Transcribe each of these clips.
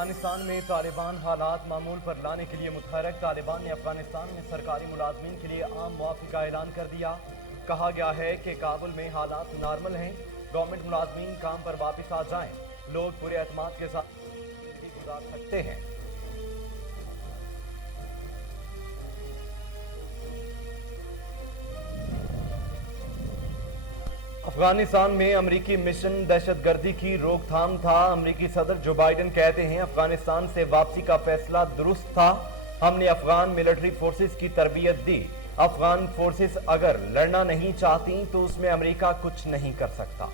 افغانستان میں طالبان حالات معمول پر لانے کے لیے متحرک طالبان نے افغانستان میں سرکاری ملازمین کے لیے عام معافی کا اعلان کر دیا۔ کہا گیا ہے کہ کابل میں حالات نارمل ہیں، گورنمنٹ ملازمین کام پر واپس آ جائیں، لوگ پورے اعتماد کے ساتھ زندگی گزار سکتے ہیں۔ افغانستان میں امریکی مشن دہشت گردی کی روک تھام تھا۔ امریکی صدر جو بائیڈن کہتے ہیں افغانستان سے واپسی کا فیصلہ درست تھا، ہم نے افغان ملٹری فورسز کی تربیت دی، افغان فورسز اگر لڑنا نہیں چاہتی تو اس میں امریکہ کچھ نہیں کر سکتا۔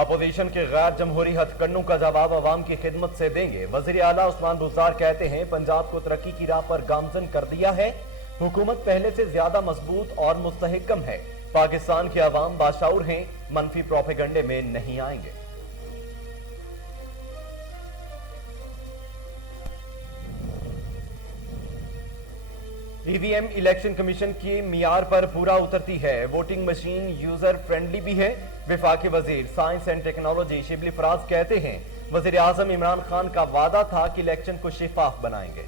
اپوزیشن کے غیر جمہوری ہتھ کنڈوں کا جواب عوام کی خدمت سے دیں گے۔ وزیر اعلیٰ عثمان بزدار کہتے ہیں پنجاب کو ترقی کی راہ پر گامزن کر دیا ہے، حکومت پہلے سے زیادہ مضبوط اور مستحکم ہے، پاکستان کے عوام باشعور ہیں، منفی پروپیگنڈے میں نہیں آئیں گے۔ ای وی ایم الیکشن کمیشن کی معیار پر پورا اترتی ہے، ووٹنگ مشین یوزر فرینڈلی بھی ہے۔ وفاقی وزیر science and technology Shibli Faraz کہتے ہیں وزیر اعظم عمران خان کا وعدہ تھا کہ الیکشن کو شفاف بنائیں گے۔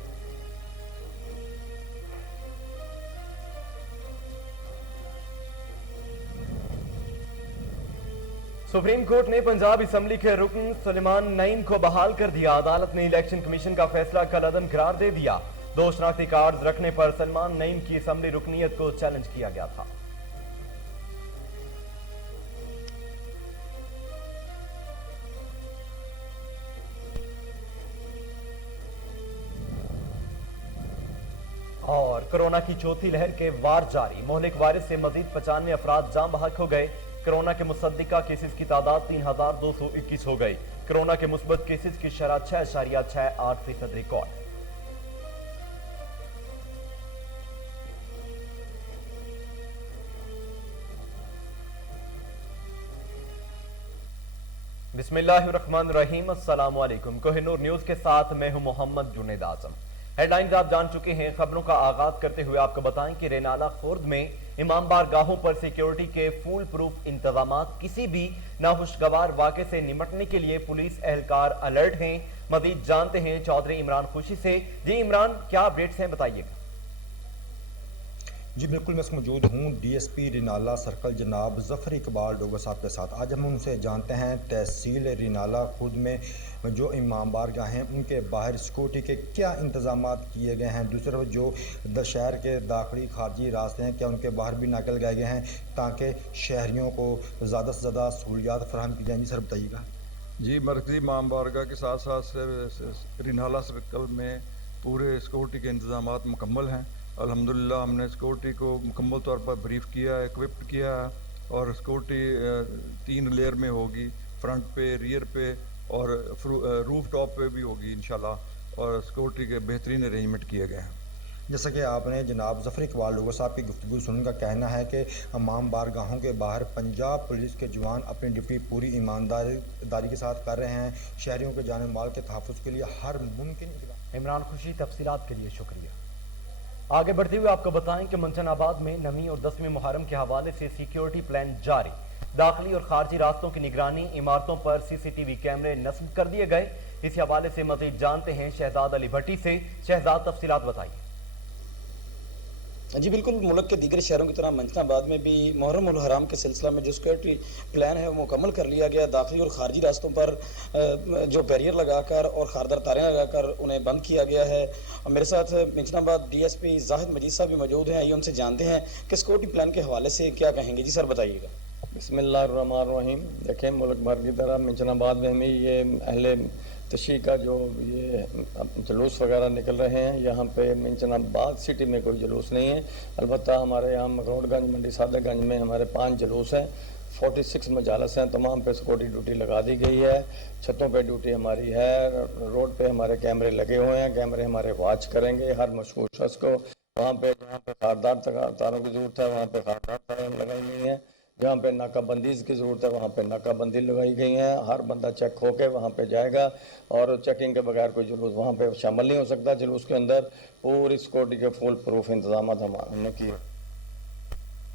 سپریم کورٹ نے پنجاب اسمبلی کے رکن سلیمان نعیم کو بحال کر دیا۔ عدالت نے الیکشن کمیشن کا فیصلہ کالعدم قرار دے دیا۔ دو شناختی کارڈز رکھنے پر سلیمان نعیم کی اسمبلی رکنیت کو چیلنج کیا گیا تھا۔ اور کرونا کی چوتھی لہر کے وار جاری، مہلک وائرس سے مزید 95 افراد جاں بحق ہو گئے۔ کرونا کے مصدقہ کیسز کی تعداد 3221 ہو گئی۔ کرونا کے مثبت کیسز کی شرح 6.68% ریکارڈ۔ بسم اللہ الرحمن الرحیم، السلام علیکم۔ کوہ نور نیوز کے ساتھ میں ہوں محمد جنید اعظم۔ ہیڈ لائنز آپ جان چکے ہیں، خبروں کا آغاز کرتے ہوئے آپ کو بتائیں کہ رینالہ خورد میں امام بار گاہوں پر سیکیورٹی کے فول پروف انتظامات، کسی بھی ناخوشگوار واقعے سے نمٹنے کے لیے پولیس اہلکار الرٹ ہیں۔ مزید جانتے ہیں چودھری عمران خوشی سے۔ جی عمران، کیا اپڈیٹس ہیں، بتائیے گا۔ جی بالکل، میں موجود ہوں D S P Renala circle جناب ظفر اقبال ڈوگر صاحب کے ساتھ۔ آج ہم ان سے جانتے ہیں تحصیل رینالہ خود میں جو امام بارگاہ ہیں ان کے باہر سیکورٹی کے کیا انتظامات کیے گئے ہیں، دوسری طرف جو شہر کے داخلی خارجی راستے ہیں کیا ان کے باہر بھی ناکے لگائے گئے ہیں تاکہ شہریوں کو زیادہ سے زیادہ سہولیات فراہم کی جائیں۔ جی سر بتائیے گا۔ جی، مرکزی امام بارگاہ کے ساتھ ساتھ رینالہ سرکل میں پورے سیکورٹی کے انتظامات مکمل ہیں۔ الحمدللہ ہم نے سیکورٹی کو مکمل طور پر بریف کیا ہے، ایکوپڈ کیا ہے، اور سیکورٹی 3 لیئر میں ہوگی، فرنٹ پہ، ریئر پہ اور روف ٹاپ پہ بھی ہوگی انشاءاللہ، اور سیکورٹی کے بہترین ارینجمنٹ کیے گئے ہیں۔ جیسا کہ آپ نے جناب ظفر اقبال ڈوگر صاحب کی گفتگو سننے کا کہنا ہے کہ امام بارگاہوں کے باہر پنجاب پولیس کے جوان اپنی ڈیوٹی پوری ایمانداری کے ساتھ کر رہے ہیں، شہریوں کے جان و مال کے تحفظ کے لیے ہر ممکن اقدام۔ عمران خوشی، تفصیلات کے لیے شکریہ۔ آگے بڑھتے ہوئے آپ کو بتائیں کہ منچن آباد میں 9ویں اور 10ویں محرم کے حوالے سے سیکیورٹی پلان جاری، داخلی اور خارجی راستوں کی نگرانی، عمارتوں پر CCTV کیمرے نصب کر دیے گئے۔ اسی حوالے سے مزید جانتے ہیں شہزاد علی بھٹی سے۔ شہزاد، تفصیلات بتائیے۔ جی بالکل، ملک کے دیگر شہروں کی طرح منچن آباد میں بھی محرم الحرام کے سلسلہ میں جو سیکورٹی پلان ہے وہ مکمل کر لیا گیا۔ داخلی اور خارجی راستوں پر جو بیریئر لگا کر اور خاردار تاریں لگا کر انہیں بند کیا گیا ہے۔ اور میرے ساتھ منچن آباد ڈی ایس پی زاہد مجید صاحب بھی موجود ہیں، آئیے ان سے جانتے ہیں کہ سیکورٹی پلان کے حوالے سے کیا کہیں گے۔ جی سر بتائیے گا۔ بسم اللہ الرحمن الرحیم۔ دیکھیں، ملک بھر کی طرح منچن آباد میں بھی یہ اہل تشیع کا جو یہ جلوس وغیرہ نکل رہے ہیں، یہاں پہ منچن آباد سٹی میں کوئی جلوس نہیں ہے، البتہ ہمارے یہاں مکروڑ گنج، منڈی صادق گنج میں ہمارے 5 جلوس ہیں، 46 مجالس ہیں، تمام پہ سیکورٹی ڈیوٹی لگا دی گئی ہے، چھتوں پہ ڈیوٹی ہماری ہے، روڈ پہ ہمارے کیمرے لگے ہوئے ہیں، کیمرے ہمارے واچ کریں گے ہر مشکوک شخص کو۔ وہاں پہ جہاں پہ خاردار تاروں کی ضرورت ہے وہاں پہ خاردار تاریں لگائی گئی ہیں، جہاں پہ ناکہ بندی کی ضرورت ہے وہاں پہ ناکہ بندی لگائی گئی ہیں، ہر بندہ چیک ہو کے وہاں پہ جائے گا، اور چیکنگ کے بغیر کوئی جلوس وہاں پہ شامل نہیں ہو سکتا۔ جلوس کے اندر پوری سیکورٹی کے فل پروف انتظامات ہم نے کیے۔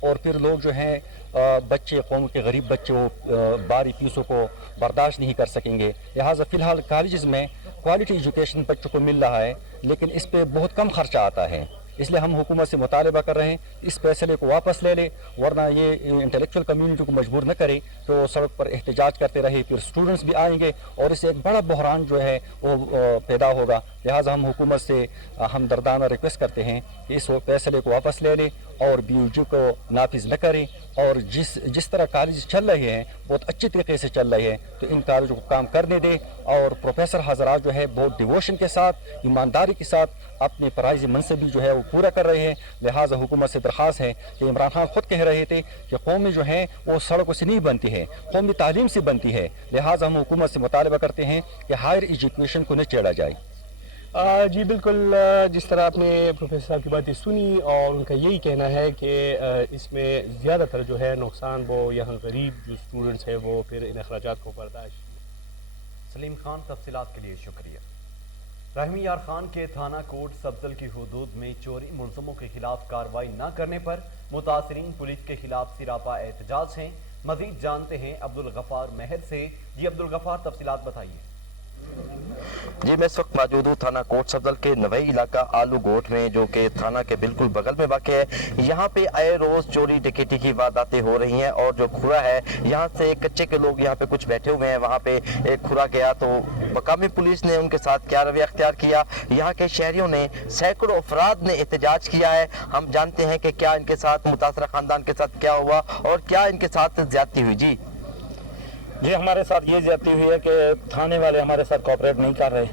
اور پھر لوگ جو ہیں بچے قوم کے غریب بچے وہ باری فیسوں کو برداشت نہیں کر سکیں گے. لہٰذا فی الحال کالجز میں کوالٹی ایجوکیشن بچوں کو مل رہا ہے لیکن اس پہ بہت کم خرچہ آتا ہے. اس لیے ہم حکومت سے مطالبہ کر رہے ہیں اس فیصلے کو واپس لے لے, ورنہ یہ انٹلیکچوئل کمیونٹی کو مجبور نہ کرے تو سڑک پر احتجاج کرتے رہے, پھر اسٹوڈنٹس بھی آئیں گے اور اس سے ایک بڑا بحران جو ہے وہ پیدا ہوگا. لہٰذا ہم حکومت سے ہمدردانہ ریکویسٹ کرتے ہیں کہ اس فیصلے کو واپس لے لے اور BUG کو نافذ نہ کریں, اور جس طرح کالج چل رہے ہیں بہت اچھے طریقے سے چل رہے ہیں تو ان کالجوں کو کام کرنے دیں, اور پروفیسر حضرات جو ہے بہت ڈیووشن کے ساتھ ایمانداری کے ساتھ اپنے فرائض منصبی جو ہے وہ پورا کر رہے ہیں. لہٰذا حکومت سے درخواست ہے کہ عمران خان خود کہہ رہے تھے کہ قومیں جو ہیں وہ سڑکوں سے نہیں بنتی ہے, قومی تعلیم سے بنتی ہے. لہٰذا ہم حکومت سے مطالبہ کرتے ہیں کہ ہائر ایجوکیشن کو نہ چھیڑا جائے. جی بالکل, جس طرح آپ نے پروفیسر صاحب کی باتیں سنی اور ان کا یہی کہنا ہے کہ اس میں زیادہ تر جو ہے نقصان وہ یہاں غریب جو اسٹوڈنٹس ہیں وہ پھر ان اخراجات کو برداشت. سلیم خان تفصیلات کے لیے شکریہ. رحمی یار خان کے تھانہ کوٹ سبزل کی حدود میں چوری ملزموں کے خلاف کارروائی نہ کرنے پر متاثرین پولیس کے خلاف سراپا احتجاج ہیں. مزید جانتے ہیں عبدالغفار مہر سے. جی عبدالغفار, تفصیلات بتائیے. جی میں اس وقت موجود ہوں تھانہ کوٹ سبزل کے نوئی علاقہ آلو گوٹ میں, جو کہ تھانہ کے بالکل بغل میں واقع ہے. یہاں پہ آئے روز چوری ڈکیٹی کی وارداتیں ہو رہی ہیں, اور جو کھرا ہے یہاں سے کچے کے لوگ یہاں پہ کچھ بیٹھے ہوئے ہیں, وہاں پہ ایک کھرا گیا تو مقامی پولیس نے ان کے ساتھ کیا رویہ اختیار کیا. یہاں کے شہریوں نے سینکڑوں افراد نے احتجاج کیا ہے. ہم جانتے ہیں کہ کیا ان کے ساتھ متاثرہ خاندان کے ساتھ کیا ہوا اور کیا ان کے ساتھ زیادتی ہوئی. جی ہمارے ساتھ یہ زیادتی ہوئی ہے کہ تھانے والے ہمارے ساتھ کوآپریٹ نہیں کر رہے.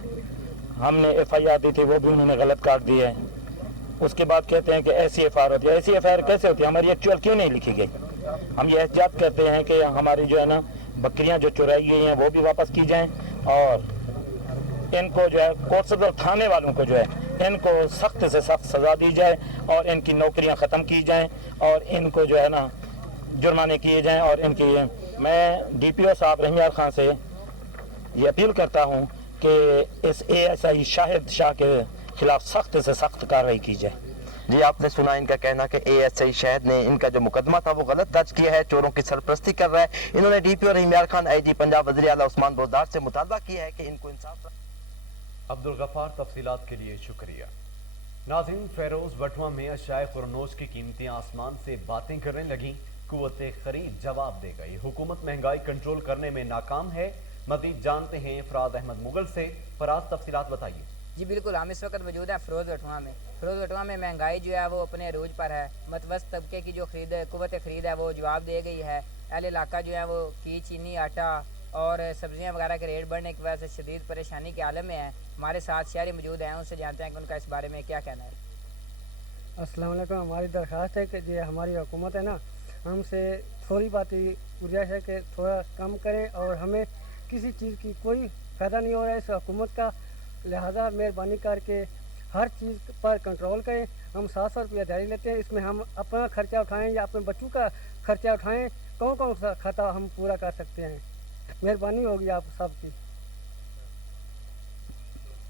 ہم نے FIR دی تھی, وہ بھی انہوں نے غلط کاٹ دی ہے. اس کے بعد کہتے ہیں کہ ایسی FIR ہوتی ہے. ایسی FIR کیسے ہوتی ہے, ہماری ایکچوئل کیوں نہیں لکھی گئی. ہم یہ احتجاج کرتے ہیں کہ ہماری جو ہے نا بکریاں جو چرائی گئی ہیں وہ بھی واپس کی جائیں, اور ان کو جو ہے کوٹ سبزل تھانے والوں کو جو ہے ان کو سخت سے سخت سزا دی جائے, اور ان کی نوکریاں ختم کی جائیں, اور ان کو جو ہے نا جرمانے کیے جائیں. اور ان کی میں DPO صاحب رحمی یار خان سے یہ اپیل کرتا ہوں کہ اس ASI شاہد شاہ کے خلاف سخت سے سخت کارروائی کی جائے. جی آپ نے سنا ان کا کہنا کہ ASI شاہد نے ان کا جو مقدمہ تھا وہ غلط درج کیا ہے, چوروں کی سرپرستی کر رہا ہے. انہوں نے DPO رحیم یار خان IG پنجاب وزیر اعلیٰ عثمان بزدار سے مطالبہ کیا ہے کہ ان کو انصاف. عبدالغفار تفصیلات کے لیے شکریہ. ناظرین, فیروز وٹوا میں اشیاء قرنوش کی قیمتیں آسمان سے باتیں کرنے لگیں. قوت خرید جواب دے گئی. حکومت مہنگائی کنٹرول کرنے میں ناکام ہے. مزید جانتے ہیں فراز احمد مغل سے. فراز, تفصیلات بتائیے. جی بالکل, ہم اس وقت موجود ہیں فیروز وٹوا میں. فیروز وٹوا میں مہنگائی جو ہے وہ اپنے عروج پر ہے. متوسط طبقے کی جو قوت خرید ہے وہ جواب دے گئی ہے. اہل علاقہ جو ہے وہ گھی, چینی, آٹا اور سبزیاں وغیرہ کے ریٹ بڑھنے کی وجہ سے شدید پریشانی کے عالم میں ہیں. ہمارے ساتھ شہری موجود ہیں, ان سے جانتے ہیں کہ ان کا اس بارے میں کیا کہنا ہے. السلام علیکم. ہماری درخواست ہے کہ یہ ہماری حکومت ہے نا, ہم سے تھوڑی بات گزارش ہے کہ تھوڑا کم کریں, اور ہمیں کسی چیز کی کوئی فائدہ نہیں ہو رہا ہے اس حکومت کا. لہذا مہربانی کر کے ہر چیز پر کنٹرول کریں. ہم 700 روپیہ دیہی لیتے ہیں, اس میں ہم اپنا خرچہ اٹھائیں یا اپنے بچوں کا خرچہ اٹھائیں. کون سا خطہ ہم پورا کر سکتے ہیں. مہربانی ہوگی آپ سب کی.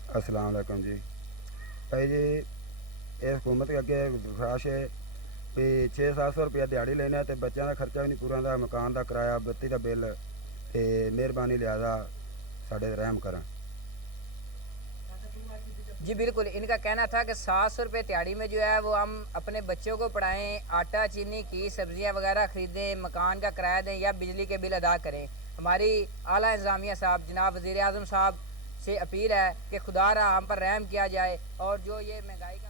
السلام علیکم جی. جی اس حکومت کے اگے خواہش ہے بھی 600-700 روپیہ دیہڑی لینا تو بچوں کا خرچہ بھی نہیں پورا ہوتا, مکان کا کرایہ, بتی کا بل. مہربانی لہذا ساڈے رحم کریں. جی بالکل, ان کا کہنا تھا کہ 700 روپے دیہڑی میں جو ہے وہ ہم اپنے بچوں کو پڑھائیں, آٹا, چینی, کی سبزیاں وغیرہ خریدیں, مکان کا کرایہ دیں یا بجلی کے بل ادا کریں. ہماری اعلیٰ انتظامیہ صاحب جناب وزیر اعظم صاحب سے اپیل ہے کہ خدا را ہم پر رحم کیا جائے, اور جو یہ مہنگائی کا.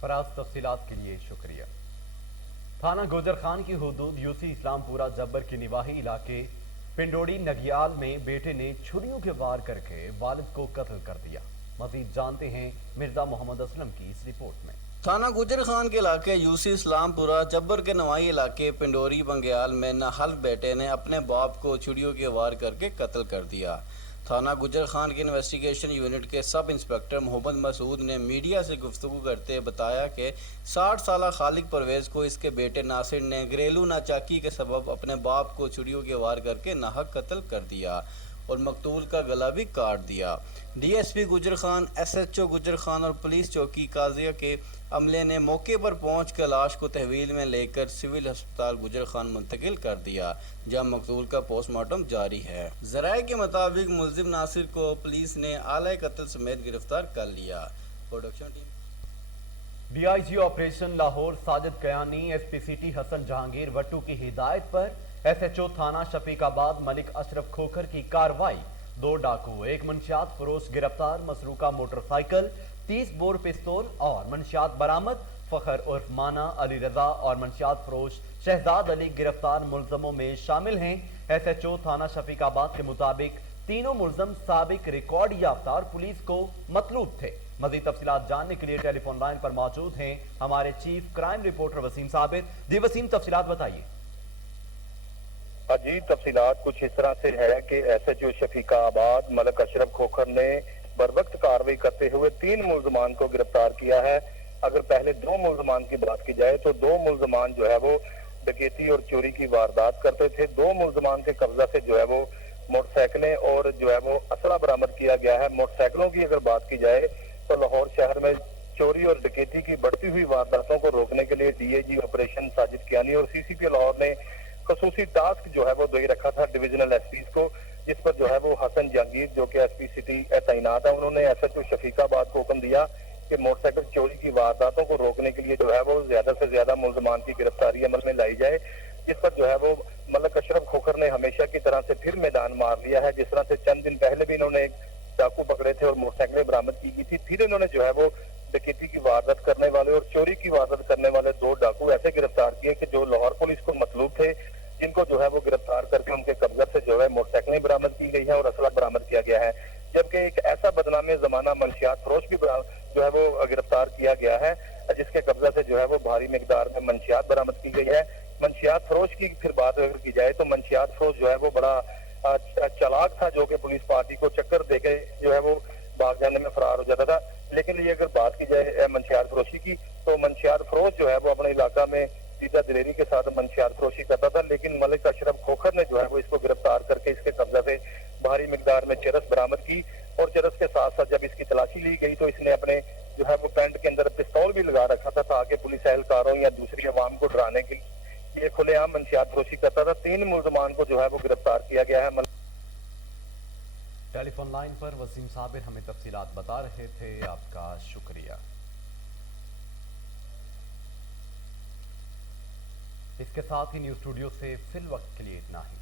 فراز, تفصیلات کے لیے شکریہ. تھانہ گوجر خان کی حدود UC اسلام پورہ جبر کے نواحی علاقے پنڈوڑی نگیال میں بیٹے نے چھریوں کے وار کر کے والد کو قتل کر دیا. مزید جانتے ہیں مرزا محمد اسلم کی اس رپورٹ میں. تھانہ گوجر خان کے علاقے UC اسلام پورہ جبر کے نواحی علاقے پنڈوری بنگیال میں ناحل بیٹے نے اپنے باپ کو چھریوں کے وار کر کے قتل کر دیا. تھانہ گجر خان کے انویسٹیگیشن یونٹ کے سب انسپیکٹر محمد مسعود نے میڈیا سے گفتگو کرتے بتایا کہ 60 سالہ خالق پرویز کو اس کے بیٹے ناصر نے گھریلو ناچاکی کے سبب اپنے باپ کو چھریوں کے وار کر کے ناحق قتل کر دیا. اور مقتول کا گلا بھی کاٹ دیا۔ ڈی ایس پی گجر خان، ایس ایچ او گجر خان اور پولیس چوکی قاضیہ کے عملے نے موقع پر پہنچ کر لاش کو تحویل میں لے کر سول ہسپتال گجر خان منتقل کر دیا، جہاں مقتول کا پوسٹ مارٹم جاری ہے۔ ذرائع کے مطابق ملزم ناصر کو پولیس نے آلۂ قتل سمیت گرفتار کر لیا۔ Production team D I G operation Lahore Sajid Kiani, S P city Hassan Jahangir Wattoo کی ہدایت پر ایس ایچ او تھانہ شفیق آباد ملک اشرف کھوکھر کی کارروائی، 2 ڈاکو، 1 منشیات فروش گرفتار، مسروقہ موٹر سائیکل، 30 بور پستول اور منشیات برآمد۔ فخر عرف مانا، علی رضا اور منشیات فروش شہزاد علی گرفتار ملزموں میں شامل ہیں۔ ایس ایچ او تھانہ شفیق آباد کے مطابق تینوں ملزم سابق ریکارڈ یافتہ اور پولیس کو مطلوب تھے۔ مزید تفصیلات جاننے کے لیے ٹیلی فون لائن پر موجود ہیں ہمارے چیف کرائم رپورٹر وسیم ثابت۔ جی وسیم، تفصیلات بتائیے۔ جی تفصیلات کچھ اس طرح سے ہے کہ ایس ایچ او شفیقہ آباد ملک اشرف کھوکھر نے بروقت کارروائی کرتے ہوئے 3 ملزمان کو گرفتار کیا ہے۔ اگر پہلے 2 ملزمان کی بات کی جائے تو 2 ملزمان جو ہے وہ ڈکیتی اور چوری کی واردات کرتے تھے۔ 2 ملزمان کے قبضہ سے جو ہے وہ موٹر سائیکلیں اور جو ہے وہ اسلحہ برآمد کیا گیا ہے۔ موٹر سائیکلوں کی اگر بات کی جائے تو لاہور شہر میں چوری اور ڈکیتی کی بڑھتی ہوئی وارداتوں کو روکنے کے لیے D A G operation Sajid Kayani اور سی سی پی لاہور نے خصوصی ٹاسک جو ہے وہ دے رکھا تھا ڈویژنل ایس پیز کو، جس پر جو ہے وہ حسن جہانگیر جو کہ ایس پی سٹی تعینات ہے، انہوں نے ایس ایچ او شفیق آباد کو حکم دیا کہ موٹر سائیکل چوری کی وارداتوں کو روکنے کے لیے جو ہے وہ زیادہ سے زیادہ ملزمان کی گرفتاری عمل میں لائی جائے، جس پر جو ہے وہ ملک اشرف کھوکھر نے ہمیشہ کی طرح سے پھر میدان مار لیا ہے۔ جس طرح سے چند دن پہلے بھی انہوں نے ایک ڈاکو پکڑے تھے اور موٹر سائیکلیں برآمد کی گئی تھی، پھر انہوں نے جو ہے وہ ڈکیتی کی واردات کرنے والے اور چوری کی واردات کرنے والے 2 ڈاکو ایسے گرفتار کیے کہ جو لاہور پولیس کو مطلوب تھے، جن کو جو ہے وہ گرفتار کر کے ان کے قبضہ سے جو ہے موٹر سائیکلیں برآمد کی گئی ہیں اور اسلحہ برآمد کیا گیا ہے۔ جبکہ ایک ایسا بدنام زمانہ منشیات فروش بھی جو ہے وہ گرفتار کیا گیا ہے، جس کے قبضہ سے جو ہے وہ بھاری مقدار میں منشیات برآمد کی گئی ہے۔ منشیات فروش کی پھر بات اگر کی جائے تو منشیات فروش جو ہے وہ بڑا چالاک تھا، جو کہ پولیس پارٹی کو چکر دے کے جو ہے وہ بھاگ جانے میں فرار ہو جاتا تھا۔ لیکن یہ اگر بات کی جائے منشیات فروشی کی تو منشیات فروش جو ہے وہ اپنے علاقہ میں سیدھا دلیری کے ساتھ منشیات فروشی کرتا تھا، لیکن ملک اشرف کھوکھر نے جو ہے وہ اس کو گرفتار کر کے اس کے قبضہ سے بھاری مقدار میں چرس برآمد کی، اور چرس کے ساتھ ساتھ جب اس کی تلاشی لی گئی تو اس نے اپنے جو ہے وہ پینٹ کے اندر پستول بھی لگا رکھا تھا تاکہ پولیس اہلکاروں یا دوسری عوام کو ڈرانے کے لیے یہ کھلے عام منشیات فروشی کرتا تھا۔ 3 ملزمان کو جو ہے وہ گرفتار کیا گیا ہے۔ ٹیلی فون لائن پر وسیم صابر ہمیں تفصیلات بتا رہے تھے، آپ کا شکریہ۔ اس کے ساتھ ہی نیوز اسٹوڈیو سے فی الوقت کے لیے اتنا ہی۔